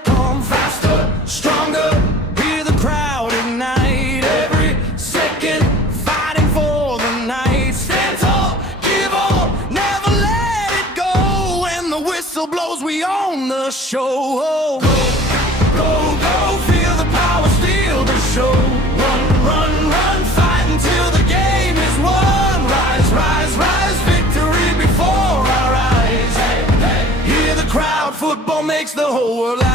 players come faster, stronger. Hear the crowd ignite. Every second fighting for the night. Stand tall, give all, never let it go. When the whistle blows, we own the show. Go, go, go, feel the power, steal the show. Run, run, run, fight until the game is won. Rise, rise, rise, victory before our eyes. Hear the crowd, football makes the whole world loud.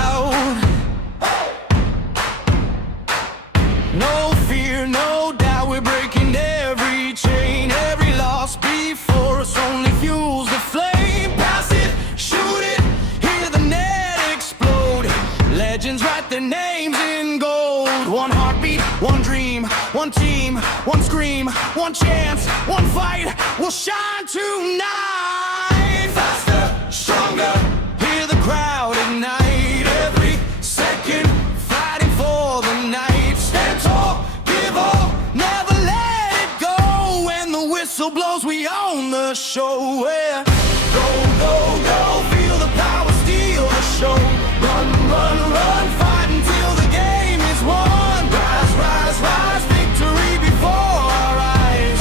No fear, no doubt, we're breaking every chain. Every loss before us only fuels the flame. Pass it, shoot it, hear the net explode. Legends write their names in gold. One heartbeat, one dream, one team, one scream, one chance, one fight. We'll shine tonight. Faster, stronger, hear the crowd ignite. Every second fighting for the night. Stand tall, give all, never let it go. When the whistle blows, we own the show. Yeah. Go, go, go, feel the power, steal the show. Run, run, run, fight until the game is won. Rise, rise, rise, victory before our eyes.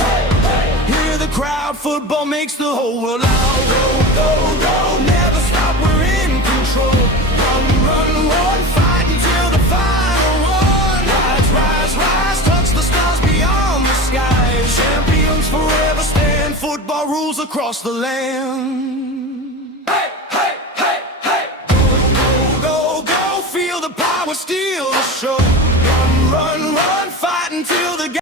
Hear the crowd, football makes the whole world loud. Go, go, go, never stop, we're in control. Run, run, run, fight until the final one. Rise, rise, rise, touch the stars beyond the skies. Champions forever stand, football rules across the land. Hey, hey, hey, hey. Go, go, go, feel the power, steal the show. Run, run, run, fight until the game.